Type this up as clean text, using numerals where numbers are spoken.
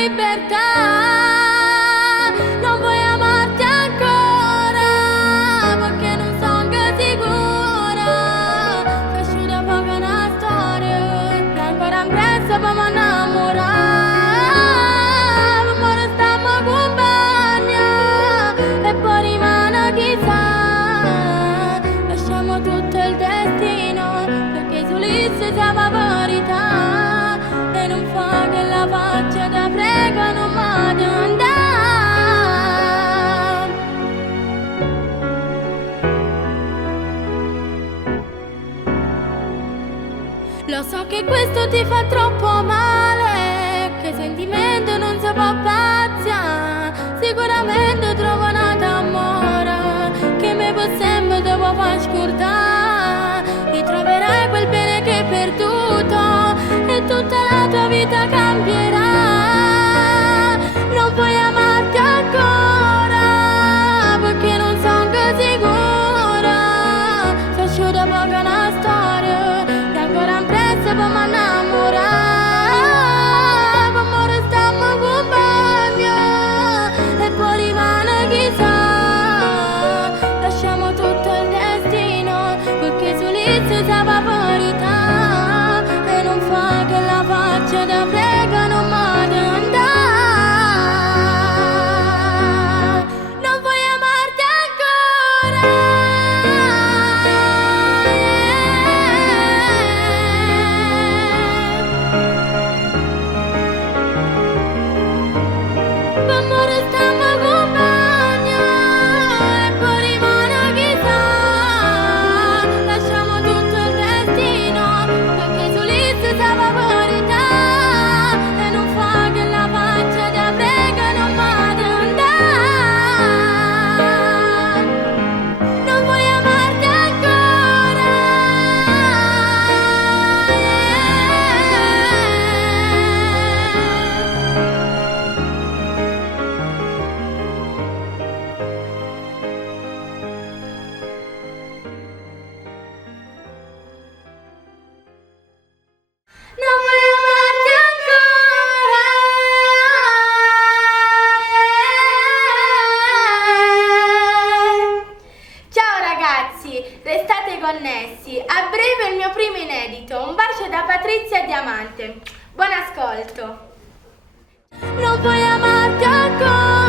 libertà. Non vuoi amarti ancora, perché non sono sicura. Cresciuta poco una storia, che ancora impressa per mi innamorare. Ma restiamo compagna e poi rimane chissà. Lasciamo tutto il destino, perché su Ulisse siamo verità. E non fa che la faccia da prego non mi devo andare. Lo so che questo ti fa troppo male, che sentimento non si può pazziare. Sicuramente trovo un d'amore che mi può sempre te può far scordare. Ritroverai quel bene che hai perduto e tutta la tua vita cambierà. Non puoi amarti ancora, perché non sono sicura. Sei asciutta poco una storia che ancora impressa per mi innamorare. Ma restiamo compagna e poi rimane chissà. Lasciamo tutto il destino, perché su Ulisse siamo verità. E non fa che la faccia da prego non mi devo andare. Non vuoi amarti ancora, ma restiamo compagna e poi rimane chissà. Lasciamo tutto il destino, perché su Ulisse siamo verità. E non fa che la faccia da prego non mi devo andare. Non vuoi amarti ancora, non vuoi amarti ancora. Ciao ragazzi, restate connessi. A breve il mio primo inedito. Un bacio da Patrizia Diamante. Buon ascolto. Non puoi amarti ancora.